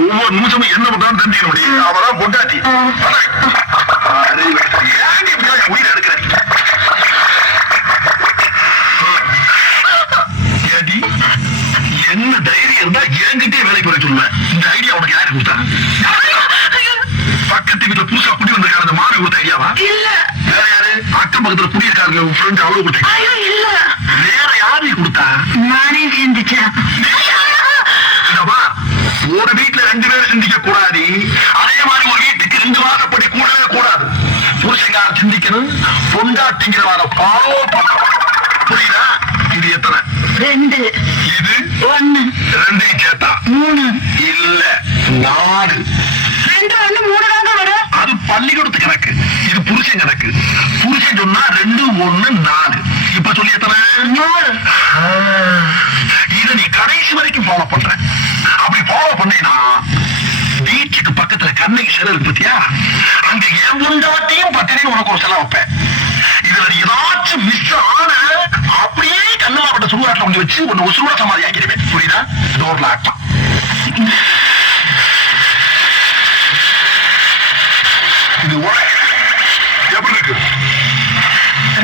ஒவ்வொரு நிமிஷமும் என்ன பண்றான்னு தெரிஞ்சுக்க அவதான் பொண்டாட்டி உயிர் எடுக்கிறீங்க என்ன தைரியம் இருந்தா என்கிட்டே வேலைக்கு வர சொல்லுவேன். இந்த ஐடியா உனக்கு யாரு கொடுத்தா? பக்கத்து வீட்டுல புதுசா குடி வந்திருக்காரு அந்த மாடு கொடுத்த ஐடியாவா? இல்ல. வேற யாரு? அக்கம் பக்கத்துல குடி இருக்காங்க ஃப்ரெண்ட் அவ்வளவு கொடுத்தா? இல்ல. வேற யாரு கொடுத்தா? நானே சிந்திச்சேன். ஒரு வீட்டுல 2 பேரும் சிந்திக்க கூடாது. அதே மாதிரி ஒரு வீட்டுக்கு 2 வாசப்படி கூடவே கூடாது. புருஷங்கார சிந்திக்கணும், பொண்டாட்டிங்கிறவார ஃபாலோ பண்ணணும். புரியுதா? இது எத்தனை? 2. இது 1. 2 சேர்த்தா 3. இல்ல 4. 2 1 3 தாங்க வரும். அது பள்ளிக்கூடத்து கணக்கு. இது புருஷன் கணக்கு. புருஷன் சொன்னா 2 1 4. இப்ப சொல்லி எத்தனை? 4. இத நீ கடைசி வரைக்கும் ஃபாலோ பண்ற. அப்படி ஃபாலோ பண்ணீனா வீட்டுக்கு பக்கத்துல கண்ணகி சிலை இருக்கு பத்தியா? அங்க என் பொண்டாட்டியும் பத்திரிக்கை உனக்கு ஒரு சிலை வைப்பேன். இதுல நீ ஏதாச்சும் மிஸ் ஆன அப்படியே கண்ணமாப்பட்ட சுடுகாட்டில் கொண்டு வச்சு ஒன்னு உசுரோட சமாதி ஆக்கிடுவேன். புரியுதா? டோர்ல ஆட்டம். இது எப்படி இருக்கு?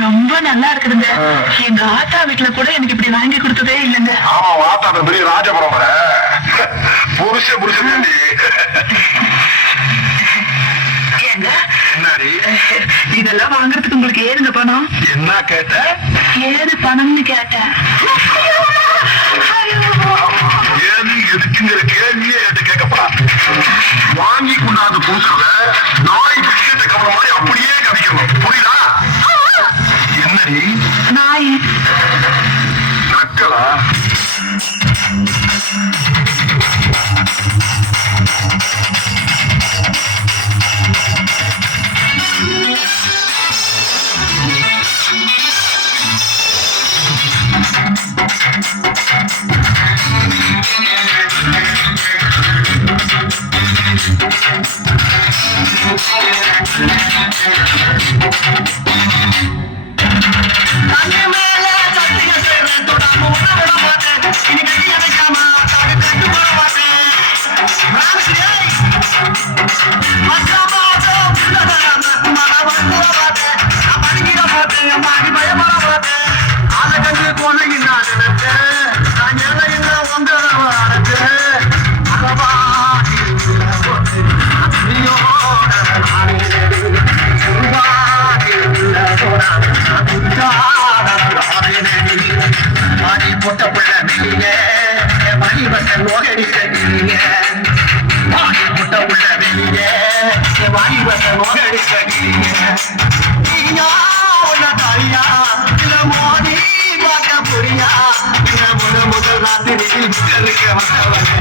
ரொம்ப நல்லா இருக்குதுங்க. எங்க ஆத்தா வீட்டுல கூட எனக்கு இப்படி வாங்கி கொடுத்ததே இல்லைங்க. ஆமா, ஆத்தா பெரிய ராஜபுரம் புருஷ இதெல்லாம் வாங்குறதுக்கு உங்களுக்கு ஏதுங்க பணம்? என்ன கேட்ட? ஏது பணம்னு கேட்டேன். ஏது எதுக்குங்கிற கேள்வியே கேட்கப்படா. வாங்கி கொண்டாந்து கொடுக்கறத நாய் பிடிக்கிறத கவலை மாதிரி அப்படியே கவிக்கணும். புரியுதா? என்னடி நாய் நக்கலா? மேல சத்தியம் தொடாம விட மாட்டேன். இனி கட்டி அமைக்காம வாரியா இல்ல மோடி பார்க்க புரியா முதல் ராத்திரியில் வந்தவனே